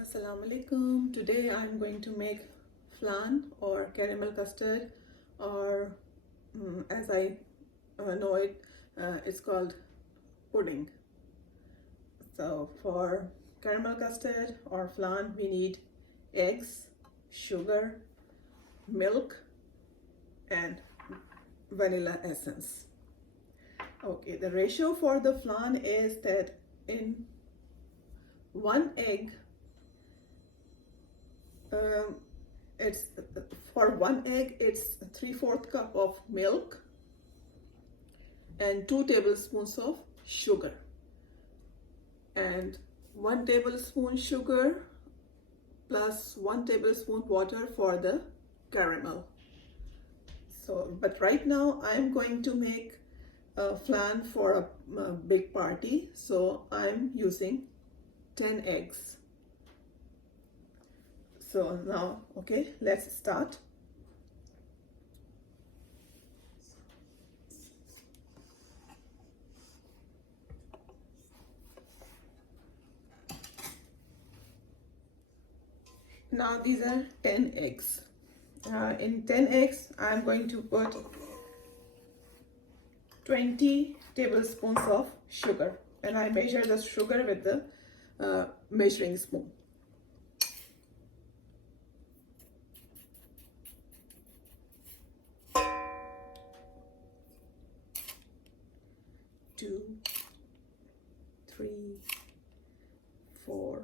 Assalamu alaikum. Today I'm going to make flan or caramel custard, or as I know it, it's called pudding. So for caramel custard or flan we need eggs, sugar, milk and vanilla essence. Okay, the ratio for the flan is that in one egg, it's for one egg it's 3/4 cup of milk and 2 tablespoons of sugar, and 1 tablespoon sugar plus 1 tablespoon water for the caramel. So but right now I'm going to make a flan for a big party, so I'm using 10 eggs. So now, okay, let's start. Now these are 10 eggs. In 10 eggs, I'm going to put 20 tablespoons of sugar, and I measure the sugar with the measuring spoon. Two, 3, 4,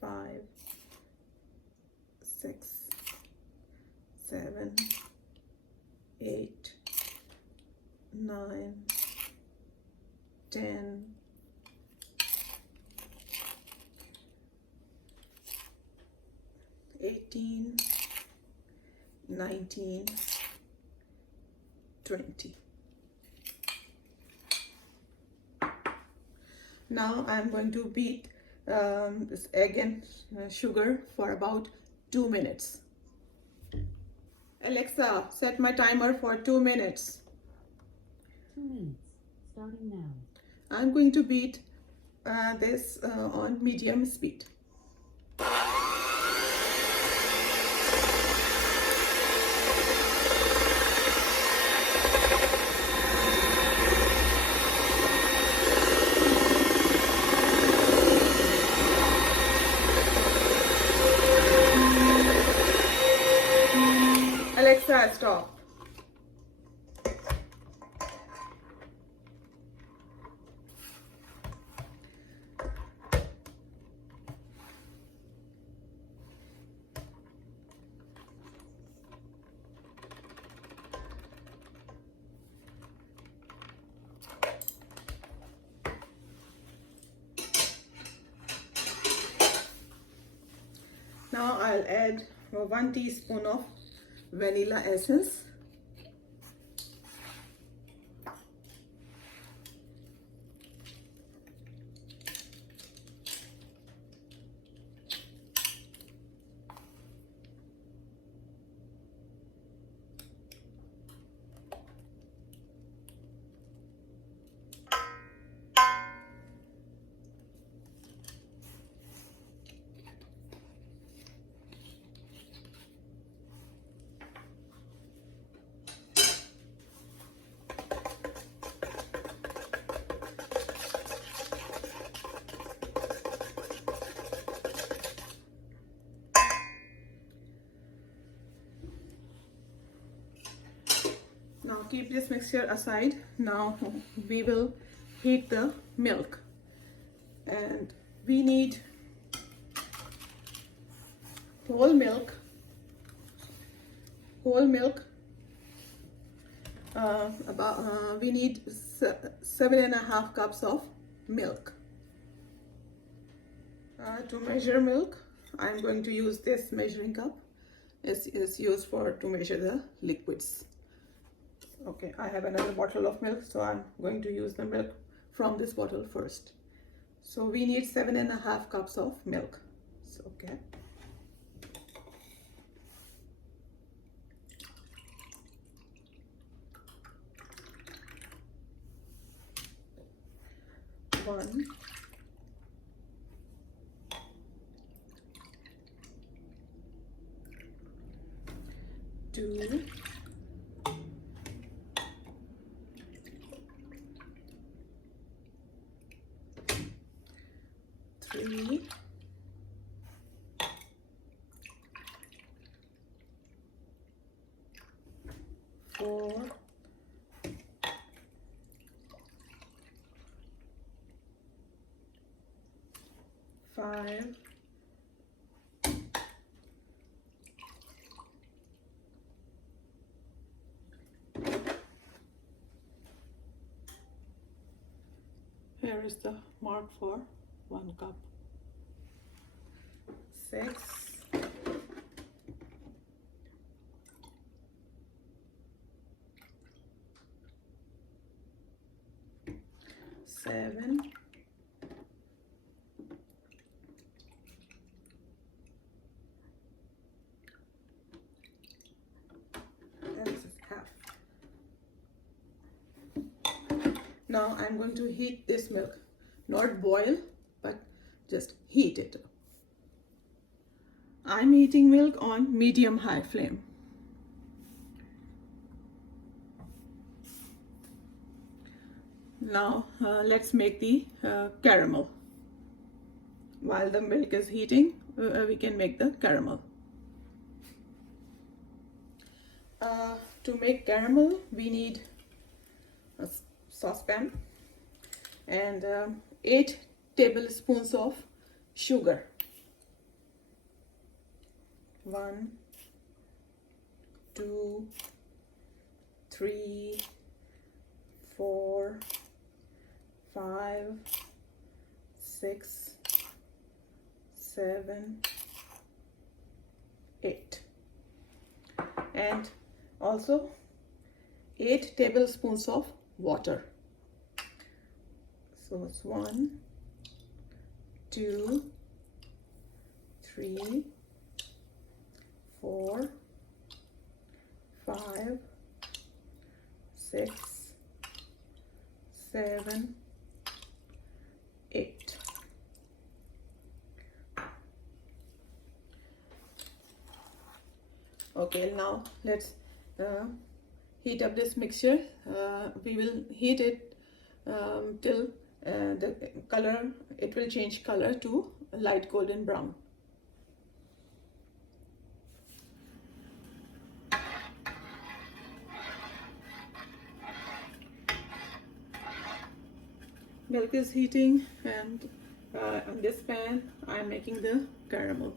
5, 6, 7, 8, 9, 10, 18, 19, 20. Now I'm going to beat this egg and sugar for about 2 minutes. Alexa, set my timer for 2 minutes. 2 minutes, starting now. I'm going to beat this on medium speed. Alexa, stop. Now I'll add 1 teaspoon of vanilla essence. Now keep this mixture aside. Now we will heat the milk, and we need whole milk. We need 7.5 cups of milk. To measure milk, I'm going to use this measuring cup. It's used to measure the liquids. Okay, I have another bottle of milk, so I'm going to use the milk from this bottle first. So we need 7.5 cups of milk. So, okay. One, 2, 3, 4, 5, 'Here is the mark for 1 cup. 6, 7, 1/2. Now I'm going to heat this milk, not boil, but just heat it. I'm heating milk on medium-high flame. Now let's make the caramel. While the milk is heating, we can make the caramel. To make caramel, we need a saucepan and 8 tablespoons of sugar. 1, 2, 3, 4, 5, 6, 7, 8, and also 8 tablespoons of water. So it's 1, 2, 3, 4, 5, 6, 7, 8. Okay, now let's heat up this mixture. We will heat it till the color, it will change color to light golden brown. Milk is heating, and on this pan I am making the caramel.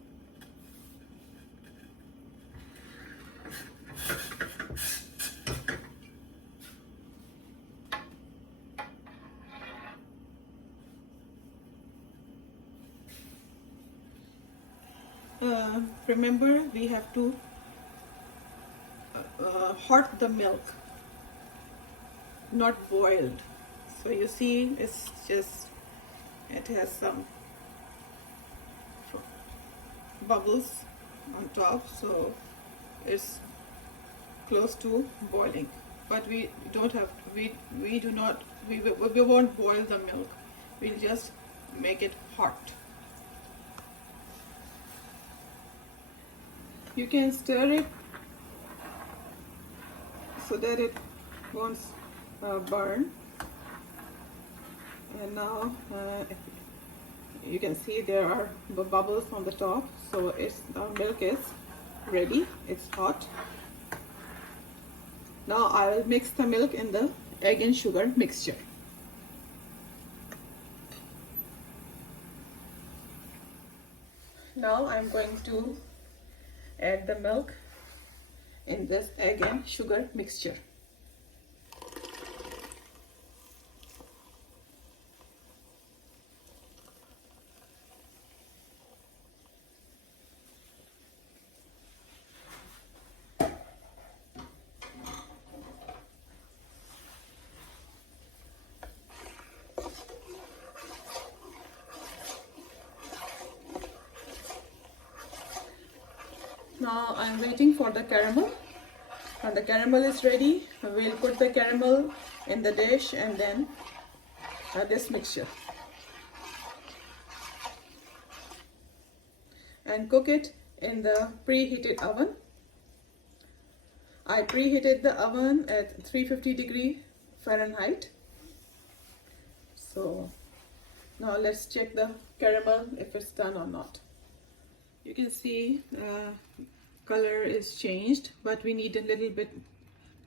Remember, we have to hot the milk, not boiled. So you see, it's just, it has some bubbles on top, so it's close to boiling. But we don't have, we won't boil the milk. We'll just make it hot. You can stir it so that it won't burn. And now you can see there are bubbles on the top, so it's milk is ready, it's hot. Now I will mix the milk in the egg and sugar mixture. Now I'm going to add the milk in this egg and sugar mixture. Now I'm waiting for the caramel. When the caramel is ready, we'll put the caramel in the dish and then this mixture, and cook it in the preheated oven I preheated the oven at 350 Fahrenheit. So now let's check the caramel if it's done or not. You can see color is changed, but we need a little bit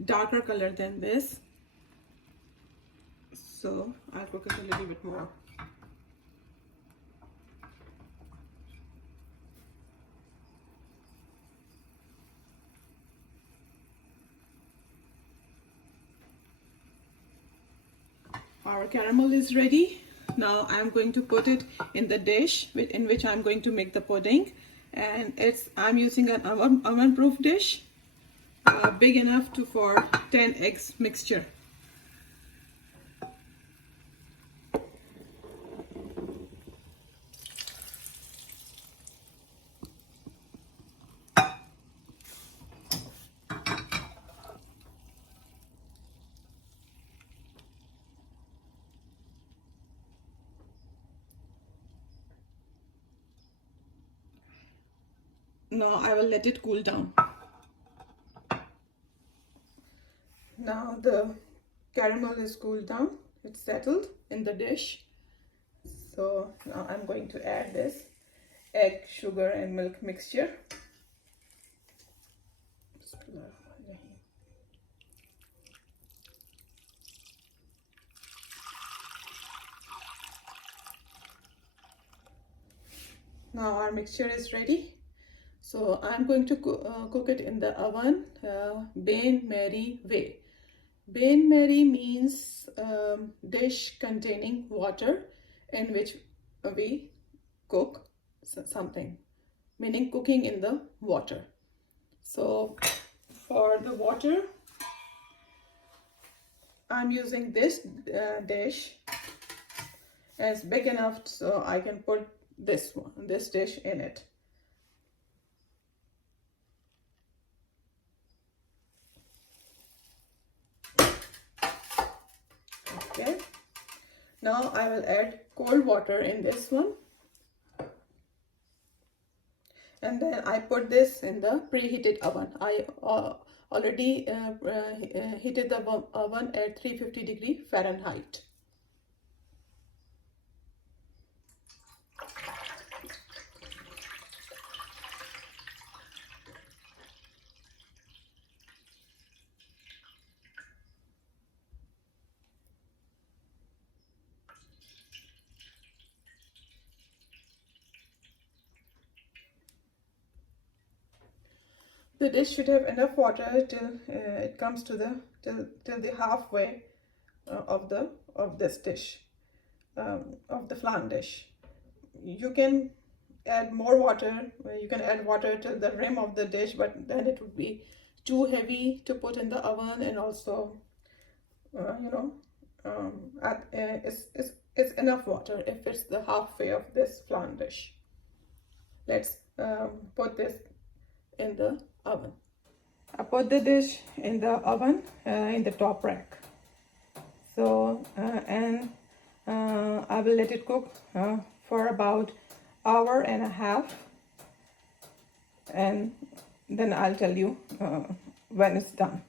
darker color than this. So I'll cook it a little bit more. Our caramel is ready. Now I'm going to put it in the dish in which I'm going to make the pudding, and I'm using an oven-proof dish, big enough for 10 eggs mixture. Now I will let it cool down. Now the caramel is cooled down, it's settled in the dish. So now I'm going to add this egg, sugar and milk mixture. Now our mixture is ready. So I'm going to cook it in the oven, bain-marie way. Bain-marie means dish containing water in which we cook something, meaning cooking in the water. So for the water, I'm using this dish, and it's big enough so I can put this dish in it. Okay, now I will add cold water in this one, and then I put this in the preheated oven. I already heated the oven at 350 Fahrenheit. The dish should have enough water till it comes to till the halfway of this dish, of the flan dish. You can add more water. You can add water till the rim of the dish, but then it would be too heavy to put in the oven, and also it's enough water if it's the halfway of this flan dish. Let's put this in the oven. I put the dish in the oven in the top rack. So I will let it cook for about hour and a half, and then I'll tell you when it's done.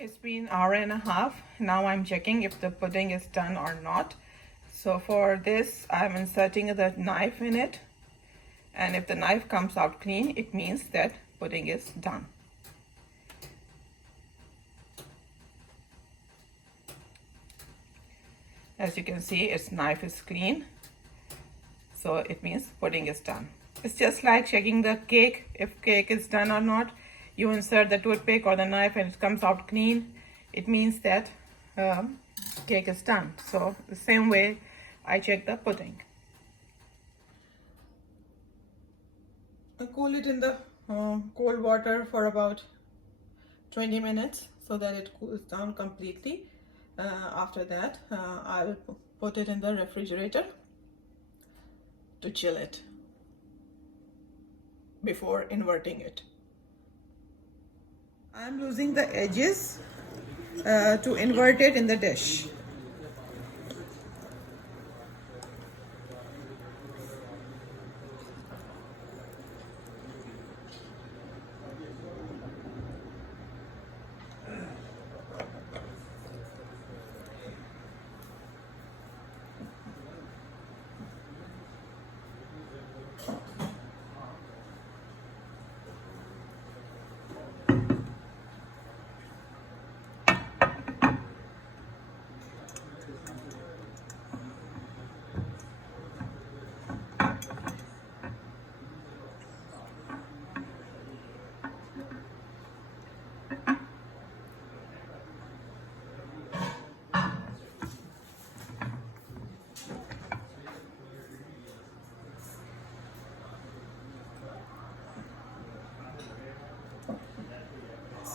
It's been hour and a half. Now I'm checking if the pudding is done or not. So for this, I'm inserting the knife in it, and if the knife comes out clean, it means that pudding is done. As you can see, its knife is clean, so it means pudding is done. It's just like checking the cake, if cake is done or not. You insert the toothpick or the knife and it comes out clean, it means that cake is done. So the same way I check the pudding. I cool it in the cold water for about 20 minutes so that it cools down completely. After that, I will put it in the refrigerator to chill it before inverting it. I am losing the edges to invert it in the dish.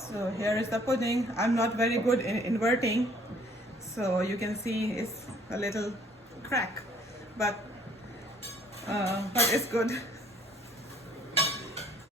So here is the pudding. I'm not very good in inverting, so you can see it's a little crack, but it's good.